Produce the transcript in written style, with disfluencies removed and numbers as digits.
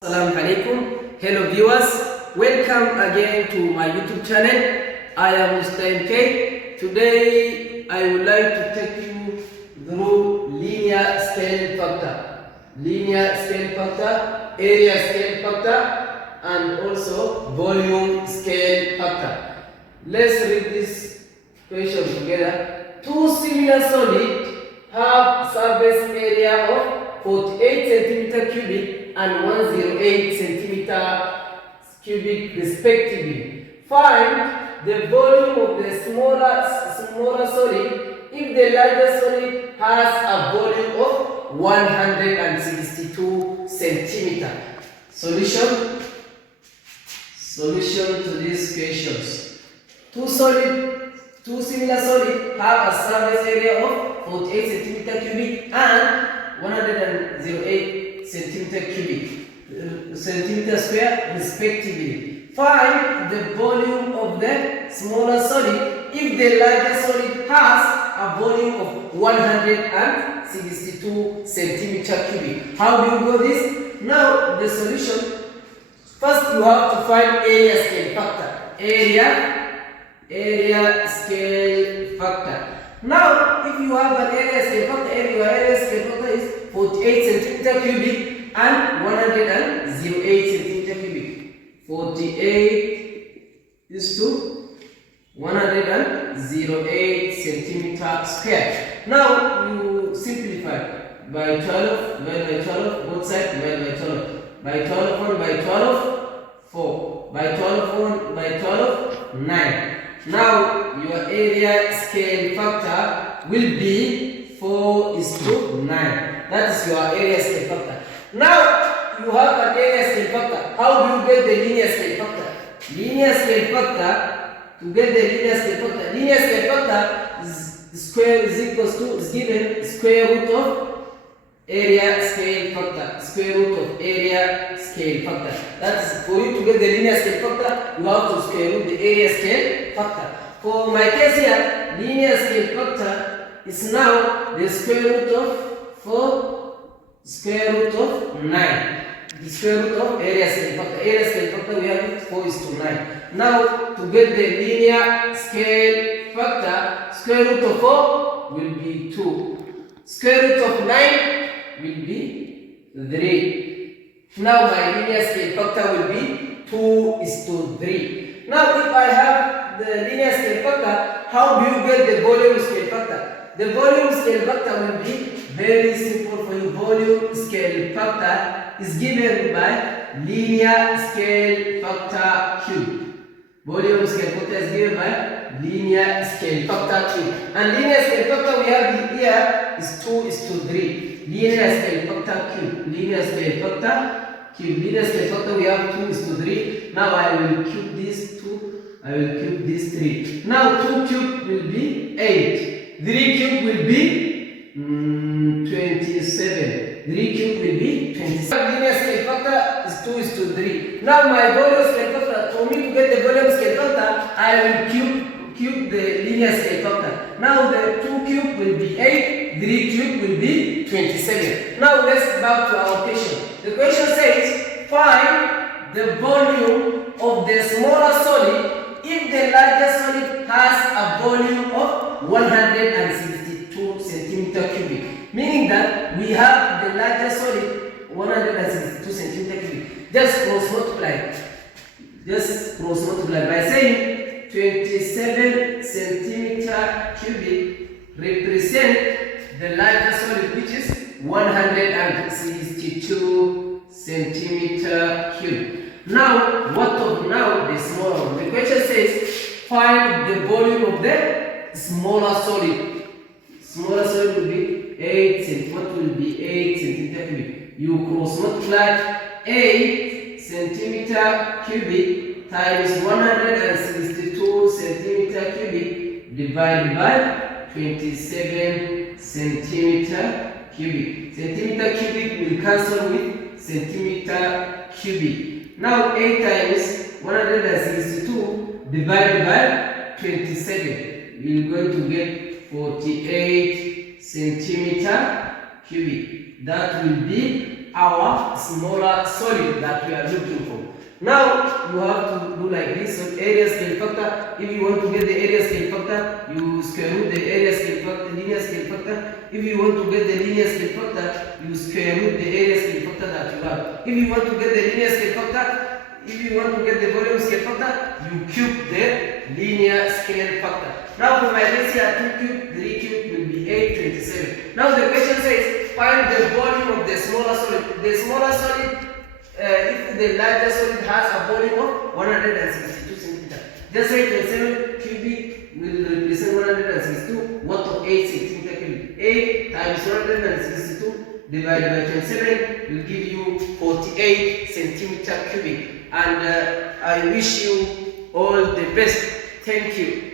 Assalamu alaikum. Hello viewers, welcome again to my YouTube channel. I am Mr. MK. Today I would like to take you through linear scale factor, area scale factor, and also volume scale factor. Let's read this question together. Two similar solids have surface area of 48 centimeter cubic and 108 centimeter cubic respectively. Find the volume of the smaller solid if the larger solid has a volume of 162 centimeter. Solution to these questions. Two similar solids have a surface area of 48 centimeter cubic and 108 centimeter square respectively. Find the volume of the smaller solid if the larger solid has a volume of 162 centimeter cubic. How do you go this? Now the solution. First you have to find area scale factor. Area scale factor. Now, if you have an area scale factor, your area scale factor is 48 centimeter cubic and 108 centimeter cubic. 48 is to 108 centimeter square. Now, you simplify by 12, by 12, both sides by 12. By 12, 1 by 12, 4. By 12, 1 by 12, 9. Now your area scale factor will be 4:9. That is your area scale factor. Now you have an area scale factor. How do you get the linear scale factor? To get the linear scale factor is square is equals to is given square root of area scale factor. That's for you to get the linear scale factor, you have to square root the area scale factor. For my case here, linear scale factor is now the square root of 9. The square root of area scale factor. Area scale factor we have 4:9. Now to get the linear scale factor, square root of 4 will be 2. Square root of 9 will be 3. Now my linear scale factor will be 2:3. Now if I have the linear scale factor, how do you get the volume scale factor? The volume scale factor will be very simple for you. Volume scale factor is given by linear scale factor cube. Volume scale factor is given by linear scale factor cube. And linear scale factor we have here is 2:3. Linear scale factor cube. Linear scale factor we have 2:3. Now I will cube this 2. I will cube this 3. Now 2 cube will be 8. 3 cube will be 27. 3 cube will be 27. Linear scale factor is 2:3. Now my volume scale factor, for me to get the volume scale factor, I will cube the linear scale factor. Now the 2 cube will be 8, 3 cube will be 27. Now let's back to our question. The question says, find the volume of the smaller solid if the larger solid has a volume of 162 centimeter cubic. Meaning that we have the larger solid 162 centimeter cubic. Just cross multiply by saying 27 centimeter cubic represent the larger solid, which is 162 centimeter cube. Now, what of now the smaller one? The question says, find the volume of the smaller solid. Smaller solid will be 8 centimeter. What will be 8 centimeter cubic? You cross multiply 8 centimeter cubic times 162 centimeter cubic divided by 27 centimeter cubic. Centimeter cubic will cancel with centimeter cubic. Now 8 times 162 divided by 27. We are going to get 48 centimeter cubic. That will be our smaller solid that we are looking for. Now you have to do like this. So area scale factor, if you want to get the area scale factor, you square root the area scale factor, linear scale factor. If you want to get the linear scale factor, you square root the area scale factor that you have. If you want to get the linear scale factor, if you want to get the volume scale factor, you cube the linear scale factor. Now for my let's say 2 cube, 3 cube will be 827. Now the question says find the volume of the smaller solid. The smaller solid, if the larger solid has a volume of 162 centimeters, just say 27 cubic will represent 162. What of 8 centimeter cubic? 8 times 162 divided by 27 will give you 48 centimeter cubic. And I wish you all the best. Thank you.